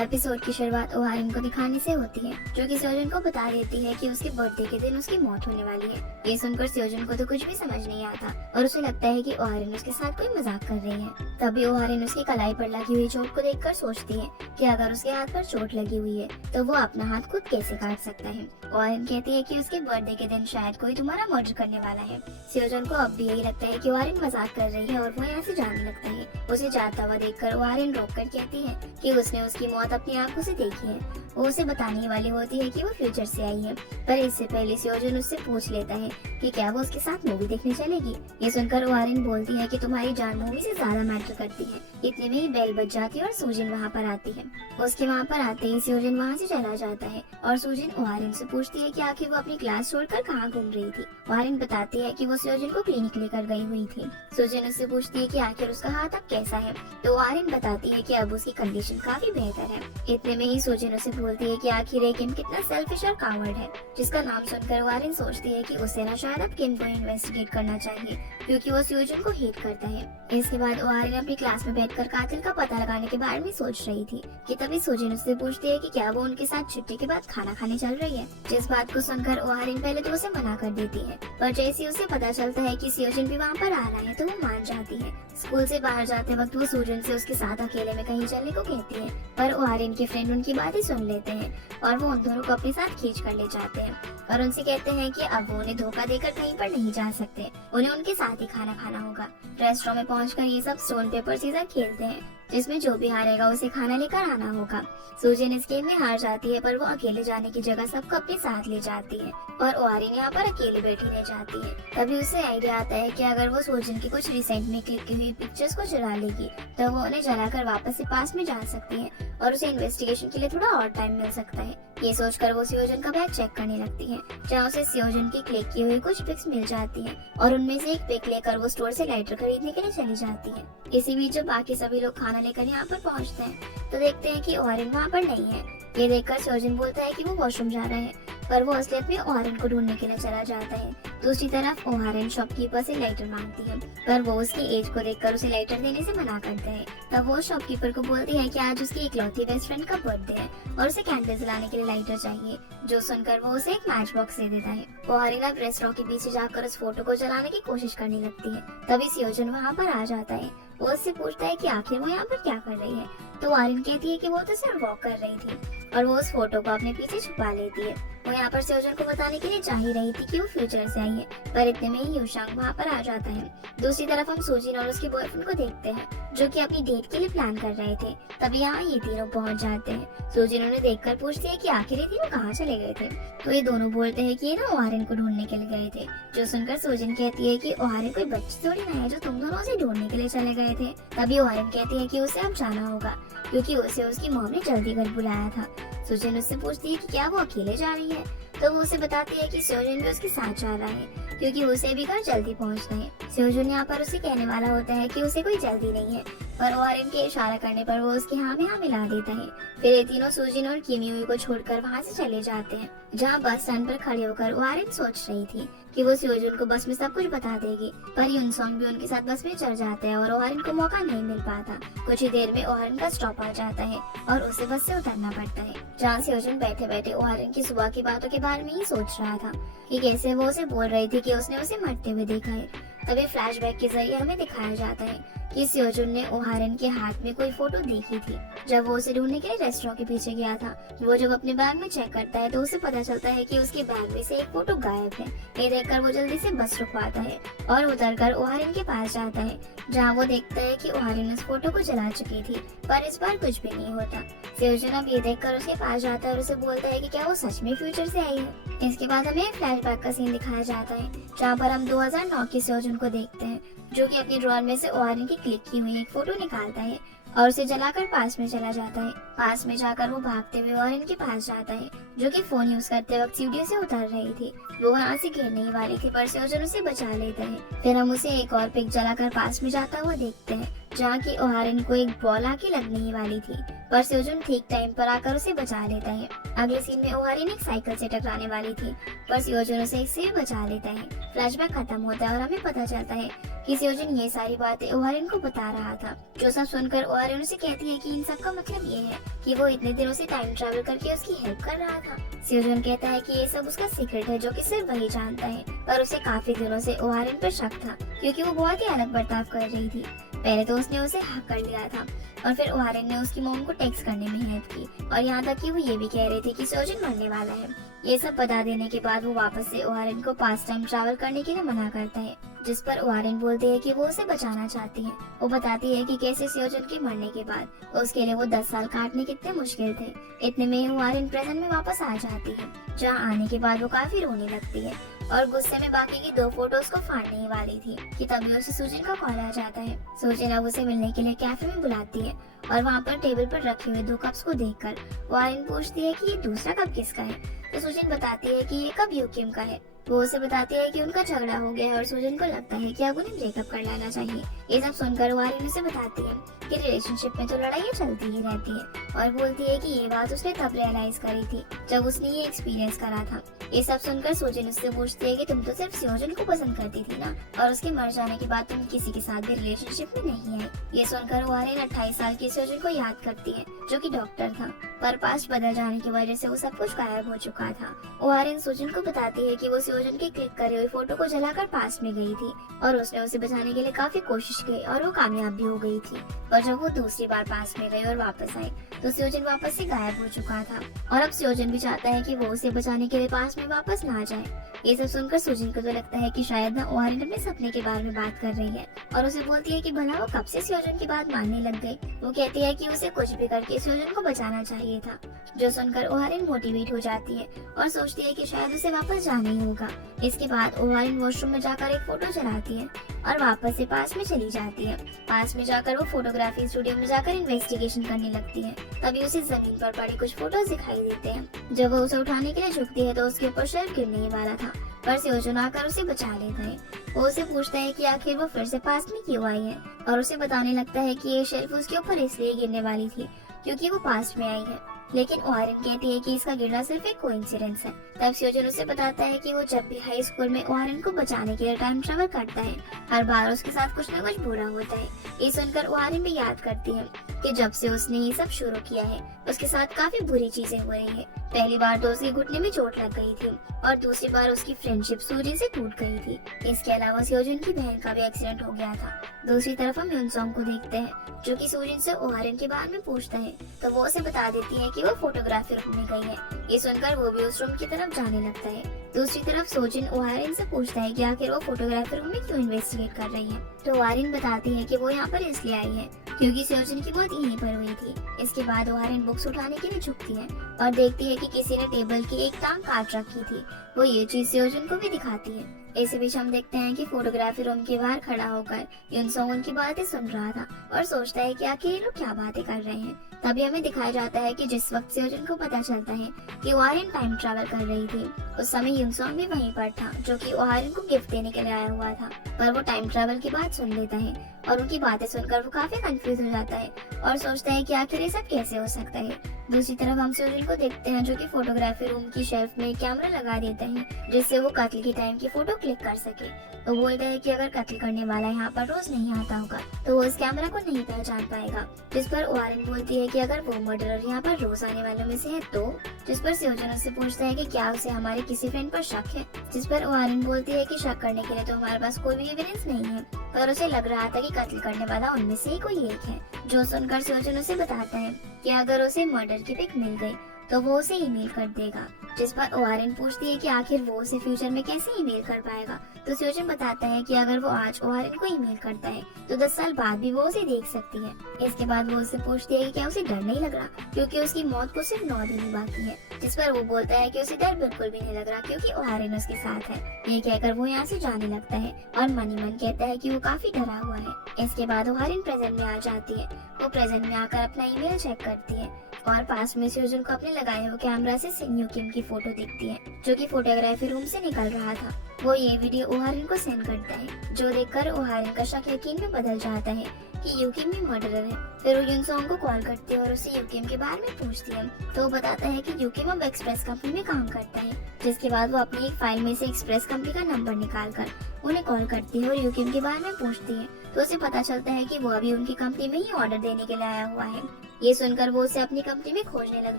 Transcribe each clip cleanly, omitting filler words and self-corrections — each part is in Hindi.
एपिसोड की शुरुआत ओहारिन को दिखाने से होती है, जो कि स्योजन को बता देती है कि उसके बर्थडे के दिन उसकी मौत होने वाली है। ये सुनकर स्योजन को तो कुछ भी समझ नहीं आता और उसे लगता है कि ओहारिन उसके साथ कोई मजाक कर रही है। तभी ओहारिन उसकी कलाई पर लगी हुई चोट को देखकर सोचती है कि अगर उसके हाथ पर चोट लगी हुई है तो वो अपना हाथ खुद कैसे काट सकता है। ओहारिन कहती है कि उसके बर्थडे के दिन शायद कोई तुम्हारा मर्डर करने वाला है। स्योजन को अब भी यही लगता है कि ओहारिन मजाक कर रही है और वो यहाँ से जाने लगता है। उसे जाता हुआ देखकर ओहारिन रोककर कहती है कि उसने उसकी मौत अपनी आंखों से देखी है। वो उसे बताने वाली होती है कि वो फ्यूचर से आई है, पर इससे पहले स्योजन उससे पूछ लेता है कि क्या वो उसके साथ मूवी देखने चलेगी। ये सुनकर ओहारिन बोलती है कि तुम्हारी जान मूवी से ज्यादा मैटर करती है। इतने में ही बेल बज जाती है और सूजन वहाँ पर आती है। उसके वहाँ पर आते ही स्योजन वहाँ से चला जाता है और सूजन ओहारिन से पूछती है कि आखिर वो अपनी क्लास छोड़कर कहाँ घूम रही थी। ओहारिन बताती है कि वो स्योजन को क्लिनिक लेकर गई हुई थी। सूजन उससे पूछती है कि आखिर उसका हाथ अब कैसा है, तो ओहारिन बताती है कि अब उसकी कंडीशन काफी बेहतर है। इतने में ही सूजन उसे बोलती है कि आखिर किम कितना सेल्फिश और कावर्ड है, जिसका नाम सुनकर ओहारिन सोचती है कि उसे ना शायद अब किम को इन्वेस्टिगेट करना चाहिए, क्योंकि वो सूजन को हेट करता है। इसके बाद ओहारिन अपनी क्लास में बैठकर कातिल का पता लगाने के बारे में सोच रही थी कि तभी सूजन उससे पूछती है कि क्या वो उनके साथ छुट्टी के बाद खाना खाने चल रही है। जिस बात को सुनकर ओहारिन पहले तो उसे मना कर देती है, पर जैसे उसे पता चलता है कि सूजन भी वहाँ पर आ रहा है तो वो मान जाती है। स्कूल से बाहर जाते वक्त वो सूजन से उसके साथ अकेले में कहीं चलने को कहती है, पर ओहारिन के फ्रेंड उनकी बातें सुन लेते हैं और वो उन दोनों को अपने साथ खींच कर ले जाते हैं और उनसे कहते हैं कि अब वो उन्हें धोखा देकर कहीं पर नहीं जा सकते, उन्हें उनके साथ ही खाना खाना होगा। रेस्टोरेंट में पहुंचकर ये सब स्टोन पेपर सीजर खेलते हैं, जिसमें जो भी हारेगा उसे खाना लेकर आना होगा। सूजन इस गेम में हार जाती है, पर वो अकेले जाने की जगह सबको अपने साथ ले जाती है और ओहारिन यहाँ पर अकेले बैठी रह जाती है। तभी उसे आइडिया आता है कि अगर वो सूजन की कुछ रिसेंट में क्लिक की हुई पिक्चर्स को चुरा लेगी तो वो उन्हें जलाकर वापस से पास में जा सकती है और उसे इन्वेस्टिगेशन के लिए थोड़ा और टाइम मिल सकता है। ये सोचकर वो सूजन का बैग चेक करने लगती है, जहाँ उसे सूजन की क्लिक की हुई कुछ पिक्स मिल जाती है और उनमें से एक पिक लेकर वो स्टोर से लाइटर खरीदने के लिए चली जाती है। इसी बीच जब बाकी सभी लोग खाना लेकर यहाँ पर पहुँचते हैं तो देखते हैं कि ओहारिन वहाँ पर नहीं है। ये देखकर सूजन बोलता है कि वो वॉशरूम जा रहा है, पर वो असलियत में ओहारिन को ढूंढने के लिए चला जाता है। दूसरी तरफ ओहारिन शॉपकीपर से लाइटर मांगती है, पर वो उसकी एज को देखकर उसे लाइटर देने से मना करता है। तब वो शॉपकीपर को बोलती है कि आज उसकी इकलौती बेस्ट फ्रेंड का बर्थडे है और उसे कैंडल जलाने के लिए लाइटर चाहिए, जो सुनकर वो उसे एक मैच बॉक्स दे देता है। ओहारिन अब रेस्टोरेंट के पीछे जाकर उस फोटो को जलाने की कोशिश करने लगती है। तभी सूजन वहाँ पर आ जाता है। वो उससे पूछता है कि आखिर वो यहाँ पर क्या कर रही है, तो ओहारिन कहती है कि वो तो सिर्फ वॉक कर रही थी और वो उस फोटो को अपने पीछे छुपा लेती है। वो यहाँ पर सूजन को बताने के लिए जा ही रही थी कि वो फ्यूचर से आई है, पर इतने में ही यूशांग वहाँ पर आ जाता है। दूसरी तरफ हम सूजिन और उसके बॉयफ्रेंड को देखते हैं, जो कि अपनी डेट के लिए प्लान कर रहे थे। तभी यहाँ ये तीनों पहुँच जाते हैं। सूजिन उन्हें देखकर पूछती है कि आखिर ये तीनों कहाँ चले गए थे, तो ये दोनों बोलते हैं कि ये ना ओहारिन को ढूंढने के लिए गए थे। जो सुनकर सूजिन कहती है कि ओहारिन कोई बच्ची थोड़ी ना है जो तुम दोनों उसे ढूंढने के लिए चले गए थे। तभी ओहारिन कहती है कि उसे अब जाना होगा, क्योंकि उसे उसकी मॉम ने जल्दी घर बुलाया था। सूजन उससे पूछती है कि क्या वो अकेले जा रही है, तो वो उसे बताती है कि सूजन भी उसके साथ जा रहा है, क्योंकि उसे भी घर जल्दी पहुंचना है। सूजन यहाँ पर उसे कहने वाला होता है कि उसे कोई जल्दी नहीं है, पर ओहारिन के इशारा करने पर वो उसके हाँ में हाँ मिला देता है। फिर ये तीनों सूजिन और किमयुई को छोड़कर वहाँ से चले जाते हैं, जहाँ बस स्टैंड पर खड़े होकर ओहारिन सोच रही थी कि वो सूजन को बस में सब कुछ बता देगी, पर यूनसोंग भी उनके साथ बस में चढ़ जाता है और ओहारिन को मौका नहीं मिल पाता। कुछ ही देर में ओहारिन का स्टॉप आ जाता है और उसे बस से उतरना पड़ता है, जहाँ सूजन बैठे बैठे ओहारिन की सुबह की बातों के बारे में ही सोच रहा था कि कैसे वो उसे बोल रही थी कि उसने उसे मरते हुए देखा है। तभी फ्लैशबैक के जरिए हमें दिखाया जाता है कि सूजन ने ओहारिन के हाथ में कोई फोटो देखी थी जब वो उसे ढूंढने के लिए रेस्टोरेंट के पीछे गया था। वो जब अपने बैग में चेक करता है तो उसे पता चलता है कि उसके बैग में से एक फोटो गायब है। ये देखकर वो जल्दी से बस रुकवाता है और उतरकर ओहारिन के पास जाता है, जहाँ वो देखता है कि ओहारिन उस फोटो को जला चुकी थी, पर इस बार कुछ भी नहीं होता। सूजन अब ये देखकर उसके पास जाता है और उसे बोलता है कि क्या वो सच में फ्यूचर से आई है। इसके बाद हमें फ्लैशबैक का सीन दिखाया जाता है, जहाँ पर हम 2009 की सूजन को देखते हैं, जो कि अपनी ड्रॉअर में से ओहारिन की क्लिक की हुई एक फोटो निकालता है और उसे जलाकर पास में चला जाता है। पास में जाकर वो भागते हुए ओहारिन के पास जाता है, जो कि फोन यूज करते वक्त सीढ़ियों से उतर रही थी। वो वहाँ से गिरने ही वाली थी, पर सूजन उसे बचा लेते हैं। फिर हम उसे एक और पिक जलाकर पास में जाता हुआ देखते हैं, जहाँ की ओहारिन को एक बॉल आके लगने ही वाली थी, पर सेओजुन ठीक टाइम पर आकर उसे बचा लेता है। अगले सीन में ओहारिन एक साइकिल से टकराने वाली थी, पर सेओजुन उसे इससे बचा लेता है। फ्लैशबैक खत्म होता है और हमें पता चलता है कि सेओजुन ये सारी बातें ओहारिन को बता रहा था। जो सब सुनकर ओहारिन उसे कहती है कि इन सब का मतलब ये है कि वो इतने दिनों से टाइम ट्रैवल करके उसकी हेल्प कर रहा था। सेओजुन कहता है कि ये सब उसका सीक्रेट है जो कि सिर्फ वही जानता है, पर उसे काफी दिनों से ओहारिन पर शक था क्योंकि वो बहुत ही अलग बर्ताव कर रही थी। पहले तो उसने उसे हक कर लिया था और फिर ओहारिन ने उसकी मॉम को टेक्स्ट करने में हेल्प की और यहाँ तक कि वो ये भी कह रही थी कि सेओजुन मरने वाला है। ये सब बता देने के बाद वो वापस से ओहारिन को पास टाइम ट्रैवल करने के लिए मना करता है, जिस पर ओहारिन बोलती है कि वो उसे बचाना चाहती है। वो बताती है कि कैसे सेओजुन के मरने के बाद उसके लिए वो 10 साल काटने कितने मुश्किल थे। इतने में ओहारिन प्रेजेंट में वापस आ जाती है, जहाँ आने के बाद वो काफी रोने लगती है और गुस्से में बाकी की 2 फोटोज को फाड़ने ही वाली थी कि तभी उसे सुजिन का कॉल आ जाता है। सुजिन अब उसे मिलने के लिए कैफे में बुलाती है और वहाँ पर टेबल पर रखे हुए 2 कप्स को देखकर ओहारिन पूछती है कि ये दूसरा कप किसका है, तो सुजिन बताती है कि ये कप यूकिम का है। वो उसे बताती है कि उनका झगड़ा हो गया है और सुजिन को लगता है कि अब उन्हें ब्रेकअप कर लेना चाहिए। ये सब सुनकर ओहारिन उसे बताती है कि रिलेशनशिप में तो लड़ाइयाँ चलती ही रहती है और बोलती है कि ये बात उसने तब रियलाइज करी थी जब उसने ये एक्सपीरियंस करा था। ये सब सुनकर सुजिन उससे पूछती है कि तुम तो सिर्फ सेओजुन को पसंद करती थी ना, और उसके मर जाने के बाद तुम किसी के साथ भी रिलेशनशिप में नहीं आई। ये सुनकर ओहारिन 28 साल की सेओजुन को याद करती है जो कि डॉक्टर था, पर पास्ट बदल जाने की वजह से वो सब कुछ गायब हो चुका था। ओहारिन सुजिन को बताती है कि वो सेओजुन की क्लिक करे हुए फोटो को जलाकर पास्ट में गई थी और उसने उसे बचाने के लिए काफी कोशिश की और वो कामयाब भी हो गई थी। और जब वो दूसरी बार पास्ट में गई और वापस आई तो सेओजुन वापस से गायब हो चुका था और अब सेओजुन भी चाहता है कि वो उसे बचाने के लिए पास्ट में वापस ना जाए। ये सब सुनकर सुजिन को तो लगता है कि शायद ना ओहारिन अपने सपने के बारे में बात कर रही है और उसे बोलती है कि भला वो कब से सेओजुन की बात मानने लग गई। वो कहती है कि उसे कुछ भी करके सेओजुन को बचाना चाहिए था, जो सुनकर ओहारिन मोटिवेट हो जाती है और सोचती है कि शायद उसे वापस जाना ही होगा। इसके बाद ओहारिन वॉशरूम में जाकर एक फोटो चलाती है और वापस से पास में चली जाती है। पास में जाकर वो फोटोग्राफी स्टूडियो में जाकर इन्वेस्टिगेशन करने लगती है। तभी उसे जमीन पर पड़े कुछ फोटोज दिखाई देते हैं। जब वो उसे उठाने के लिए झुकती है तो उसके ऊपर शेल्फ गिरने ही वाला था, पर सेओजुन आकर उसे बचा लेता है। वो उसे पूछता है कि आखिर वो फिर से पास में क्यों आई है और उसे बताने लगता है कि ये शेल्फ उसके ऊपर इसलिए गिरने वाली थी क्योंकि वो पास्ट में आई है। लेकिन ओहारिन कहती है कि इसका गिरना सिर्फ एक कोइंसिडेंस है। तब सेओजुन उसे बताता है कि वो जब भी हाई स्कूल में ओहारिन को बचाने के लिए टाइम ट्रैवल करता है, हर बार उसके साथ कुछ न कुछ बुरा होता है। ये सुनकर ओहारिन भी याद करती है कि जब से उसने ये सब शुरू किया है उसके साथ काफी बुरी चीजें हो रही है। पहली बार तो उसके घुटने में चोट लग गई थी और दूसरी बार उसकी फ्रेंडशिप सुजिन से टूट गई थी। इसके अलावा सेओजुन की बहन का भी एक्सीडेंट हो गया था। दूसरी तरफ हम युनसोंग को देखते हैं जो कि सुजिन से ओहारिन के बारे में पूछता है, तो वो उसे बता देती है कि वो फोटोग्राफी रूम में गई है। ये सुनकर वो भी उस रूम की तरफ जाने लगता है। दूसरी तरफ सुजिन ओहारिन से पूछता है कि आखिर वो फोटोग्राफी रूम में क्यों इन्वेस्टिगेट कर रही है, तो ओहारिन बताती है कि वो यहाँ पर इसलिए आई है क्योंकि सेओजुन की मौत यहीं पर हुई थी। इसके बाद ओहारिन बुक्स उठाने के लिए झुकती है और देखती है कि किसी ने टेबल की एक टांग काट रखी थी। वो ये चीज सेओजुन को भी दिखाती है। इसी बीच हम देखते हैं कि फोटोग्राफी रूम के बाहर खड़ा होकर युनसोंग उनकी बातें सुन रहा था और सोचता है कि आखिर ये लोग क्या बातें कर रहे हैं। तभी हमें दिखाया जाता है कि जिस वक्त सेओजुन को पता चलता है कि ओहारिन टाइम ट्रैवल कर रही थी, उस समय युनसोंग भी वहीं पर था जो कि ओहारिन को गिफ्ट देने के लिए आया हुआ था। पर वो टाइम ट्रैवल की बात सुन लेता है और उनकी बातें सुनकर वो काफी कंफ्यूज हो जाता है और सोचता है कि आखिर ये सब कैसे हो सकता है। दूसरी तरफ हम सेओजुन को देखते हैं जो कि फोटोग्राफी रूम की शेल्फ में कैमरा लगा देते हैं जिससे वो कत्ल की टाइम की फोटो क्लिक कर सके। वो बोलता है कि अगर कत्ल करने वाला यहाँ पर रोज नहीं आता होगा तो वो उस कैमरा को नहीं पहचान पाएगा। जिस पर ओहारिन बोलती है कि अगर वो मर्डरर यहाँ पर रोज आने वालों में से है तो। जिस पर सेओजुन उससे पूछता है कि क्या उसे हमारे किसी फ्रेंड पर शक है। जिस पर ओहारिन बोलती है कि शक करने के लिए तो हमारे पास कोई भी एविडेंस नहीं है, पर उसे लग रहा था कि कत्ल करने वाला उनमें से ही कोई एक है। जो सुनकर सेओजुन उसे बताता है कि अगर उसे मर्डर की पिक मिल गई तो वो उसे ईमेल कर देगा। जिस पर ओहारिन पूछती है कि आखिर वो उसे फ्यूचर में कैसे ईमेल कर पाएगा, तो सेओजुन बताता है कि अगर वो आज ओहारिन को ईमेल करता है तो 10 साल बाद भी वो उसे देख सकती है। इसके बाद वो उससे पूछती है कि क्या उसे डर नहीं लग रहा क्योंकि उसकी मौत को सिर्फ 9 दिन ही बाकी है। जिस पर वो बोलता है कि उसे डर बिल्कुल भी नहीं लग रहा क्योंकि ओहारिन उसके साथ है। ये कहकर वो यहाँ से जाने लगता है और मन ही मन कहता है कि वो काफी डरा हुआ है। इसके बाद ओहारिन प्रेजेंट में आ जाती है। वो प्रेजेंट में आकर अपना ईमेल चेक करती है और पास में सेओजुन को अपने लगाए हुए कैमरा से सिन यूकिम की फोटो दिखती है जो कि फोटोग्राफी रूम से निकल रहा था। वो ये वीडियो ओहारिन को सेंड करता है, जो देखकर ओहारिन का शक यकीन में बदल जाता है कि यूकिम भी मर्डरर है। फिर वो युनसोंग को कॉल करती है और उससे यूकिम के बारे में पूछती है। तो वो बताता है कि यूकिम अब एक्सप्रेस कंपनी में काम करता है। जिसके बाद वो अपनी एक फाइल में से एक्सप्रेस कंपनी का नंबर निकालकर उन्हें कॉल करती है और यूकिम के बारे में पूछती है। तो उसे पता चलता है कि वो अभी उनकी कंपनी में ही ऑर्डर देने के लिए आया हुआ है। ये सुनकर वो उसे अपनी कंपनी में खोजने लग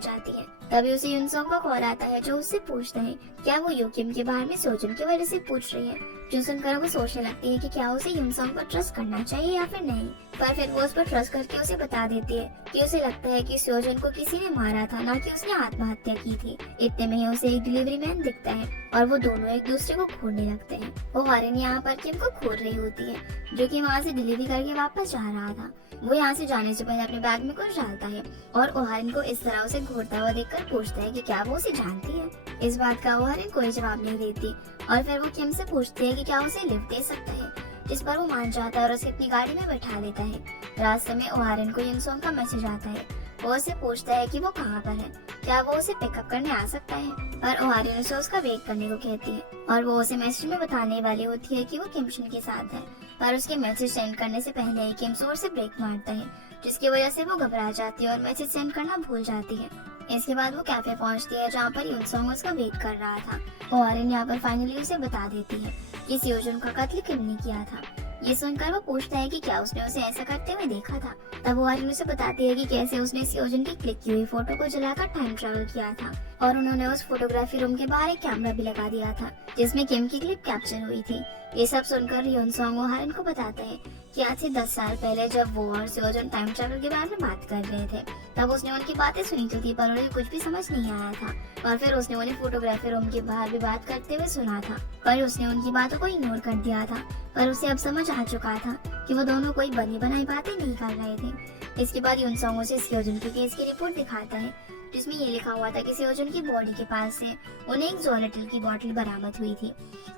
जाती है। तभी उसे युनसोंग का कॉल आता है जो उससे पूछता है क्या वो यूकिम के बारे में सोजन की वजह से पूछ रही है। जो सुनकर वो सोचने लगती है कि क्या उसे युनसोंग पर ट्रस्ट करना चाहिए या फिर नहीं। पर फिर वो उस पर ट्रस्ट करके उसे बता देती है कि उसे लगता है कि सोजन को किसी ने मारा था, ना कि उसने आत्महत्या की थी। इतने में ही उसे एक डिलीवरी मैन दिखता है और वो दोनों एक दूसरे को खोजने लगते हैं। वो हॉरिन यहाँ पर किम को खोज रही होती है जो कि वहाँ से डिलीवरी करके वापस जा रहा था। वो यहाँ से जाने से पहले अपने बैग में कुछ डालता है और ओहारिन को इस तरह उसे घूरता हुआ देखकर पूछता है कि क्या वो उसे जानती है। इस बात का ओहारिन कोई जवाब नहीं देती और फिर वो किम से पूछती है कि क्या उसे लिफ्ट दे सकता है, जिस पर वो मान जाता है और उसे अपनी गाड़ी में बैठा लेता है। रास्ते में ओहारिन को युनसोंग का मैसेज आता है। वो उसे पूछता है कि वो कहाँ पर है, क्या वो उसे पिकअप करने आ सकता है। पर ओहारिन उसे उसका वेट करने को कहती है और वो उसे मैसेज में बताने वाली होती है कि वो किमशिन के साथ है। पर उसके मैसेज सेंड करने से पहले ही किम जोर से ब्रेक मारता है, जिसकी वजह से वो घबरा जाती है और मैसेज सेंड करना भूल जाती है। इसके बाद वो कैफे पहुंचती है जहाँ पर युनसोंग उसका वेट कर रहा था। ओहारिन यहाँ पर फाइनली उसे बता देती है कि सियोजुन का कत्ल किम ने किया था। ये सुनकर वो पूछता है कि क्या उसने उसे ऐसा करते हुए देखा था। तब ओहारिन उसे बताती है कि कैसे उसने सियोजुन की क्लिक की हुई फोटो को जलाकर टाइम ट्रेवल किया था और उन्होंने उस फोटोग्राफी रूम के बाहर एक कैमरा भी लगा दिया था जिसमें किम की क्लिप कैप्चर हुई थी। ये सब सुनकर युनसोंग ओहारिन को बताता है कि आज से 10 साल पहले जब वो और सियोजुन टाइम ट्रेवल के बारे में बात कर रहे थे तब उसने उनकी बातें सुनी तो थी, पर उन्हें कुछ भी समझ नहीं आया था और फिर उसने उन्हें फोटोग्राफी रूम के बाहर भी बात करते हुए सुना था, पर उसने उनकी बातों को इग्नोर कर दिया था। पर उसे अब समझ आ चुका था कि वो दोनों कोई बनी बनाई बातें नहीं कर रहे थे। इसके बाद युनसोंग उसे सियोजुन के केस की रिपोर्ट दिखाता है जिसमें ये लिखा हुआ था कि सियोजुन की बॉडी के पास से उन्हें एक ज़ोलेटिल की बोतल बरामद हुई थी।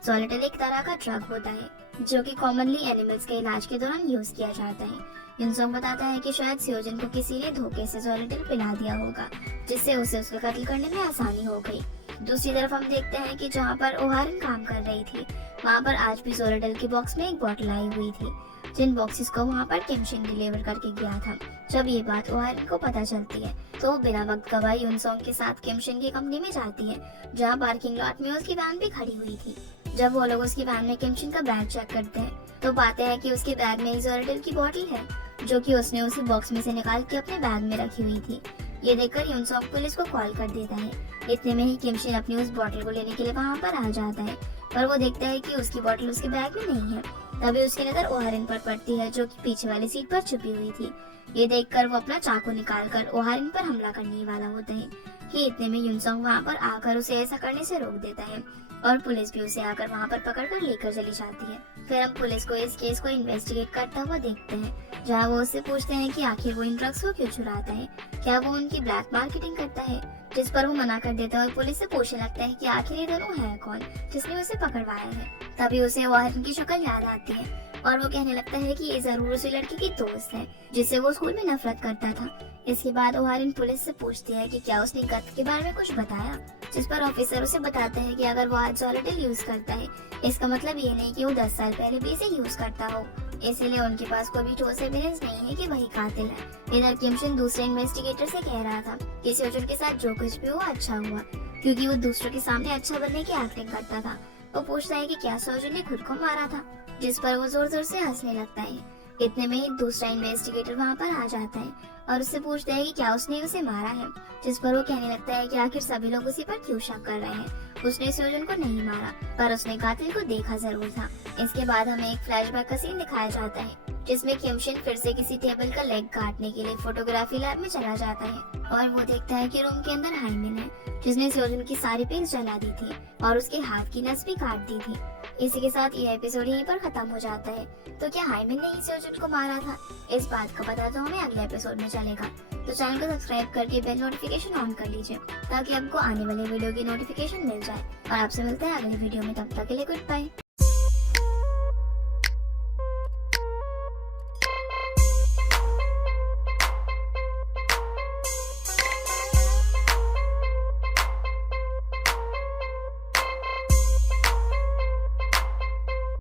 ज़ोलेटिल एक तरह का ड्रग होता है जो कि कॉमनली एनिमल्स के इलाज के दौरान यूज किया जाता है। युनसोंग बताता है कि शायद सियोजुन को किसी ने धोखे से ज़ोलेटिल पिला दिया होगा जिससे उसे उसका कत्ल करने में आसानी हो गई। दूसरी तरफ हम देखते हैं कि जहाँ पर ओहारिन काम कर रही थी वहाँ पर आज भी ज़ोलेटिल की बॉक्स में एक बोतल आई हुई थी जिन बॉक्सेस को वहाँ पर किमशिन डिलीवर करके गया था। जब ये बात ओहारिन को पता चलती है तो वो बिना वक्त गवाए युनसोंग के साथ किमशिन की कंपनी में जाती है जहाँ पार्किंग लॉट में उसकी वैन भी खड़ी हुई थी। जब वो लोग उसकी वैन में किमशिन का बैग चेक करते हैं तो पाते हैं कि उसके बैग में एक ज़ोलेटिल की बोतल है जो कि उसने उसी बॉक्स में से निकाल के अपने बैग में रखी हुई थी। ये देखकर युनसोंग पुलिस को कॉल कर देता है। इतने में ही किमशिन अपनी उस बोतल को लेने के लिए वहाँ पर आ जाता है, पर वो देखता है कि उसकी बोतल उसके बैग में नहीं है। तभी उसकी नजर ओहारिन पर पड़ती है जो कि पीछे वाली सीट पर छुपी हुई थी। ये देखकर वो अपना चाकू निकालकर ओहारिन पर हमला करने वाला होता है कि इतने में युनसोंग वहाँ पर आकर उसे ऐसा करने से रोक देता है और पुलिस भी उसे आकर वहाँ पर पकड़कर लेकर चली जाती है। फिर हम पुलिस को इस केस को इन्वेस्टिगेट करता हुआ देखते हैं जहाँ वो उससे पूछते हैं कि आखिर वो इन ड्रग्स को क्यों चुराता है, क्या वो उनकी ब्लैक मार्केटिंग करता है, जिस पर वो मना कर देता है और पुलिस से पूछने लगता है कि आखिर ये दोनों है कौन जिसने उसे पकड़वाया है। तभी उसे ओहारिन की शक्ल याद आती है और वो कहने लगता है कि ये जरूर उसी लड़की की दोस्त है जिससे वो स्कूल में नफरत करता था। इसके बाद ओहारिन पुलिस से पूछती है कि क्या उसने कत्ल के बारे में कुछ बताया, जिस पर ऑफिसर उसे बताता है कि अगर वो आज ज़ोलेटिल यूज करता है इसका मतलब ये नहीं कि वो 10 साल पहले भी इसे यूज करता हो, इसीलिए उनके पास कोई भी ठोस एविडेंस नहीं है कि वही कातिल है। इधर किमशिन दूसरे इन्वेस्टिगेटर से कह रहा था कि सियोजुन के साथ जो कुछ भी हुआ अच्छा हुआ क्योंकि वो दूसरों के सामने अच्छा बनने की एक्टिंग करता था। वो पूछता है कि क्या सियोजुन ने खुद को मारा था, जिस पर वो जोर जोर से हंसने लगता है। इतने में ही दूसरा इन्वेस्टिगेटर वहाँ पर आ जाता है और उससे पूछता है कि क्या उसने उसे मारा है, जिस पर वो कहने लगता है कि आखिर सभी लोग उसी पर क्यों शक कर रहे हैं, उसने सियोजुन को नहीं मारा पर उसने कातिल को देखा जरूर था। इसके बाद हमें एक फ्लैशबैक का सीन दिखाया जाता है जिसमें किमशिन फिर से किसी टेबल का लेग काटने के लिए फोटोग्राफी लैब में चला जाता है और वो देखता है कि रूम के अंदर हाइमिन है जिसने सियोजुन की सारी पिक्स जला दी थी और उसके हाथ की नस भी काट दी थी। इसी के साथ ये एपिसोड यहीं पर खत्म हो जाता है। तो क्या हाइमिन ने ही सियोजुन को मारा था, इस बात का पता तो हमें अगले एपिसोड में चलेगा। तो चैनल को सब्सक्राइब करके बेल नोटिफिकेशन ऑन कर लीजिए ताकि आपको आने वाले वीडियो की नोटिफिकेशन मिल जाए और आपसे मिलते हैं अगले वीडियो में। तब तक के लिए गुड बाय।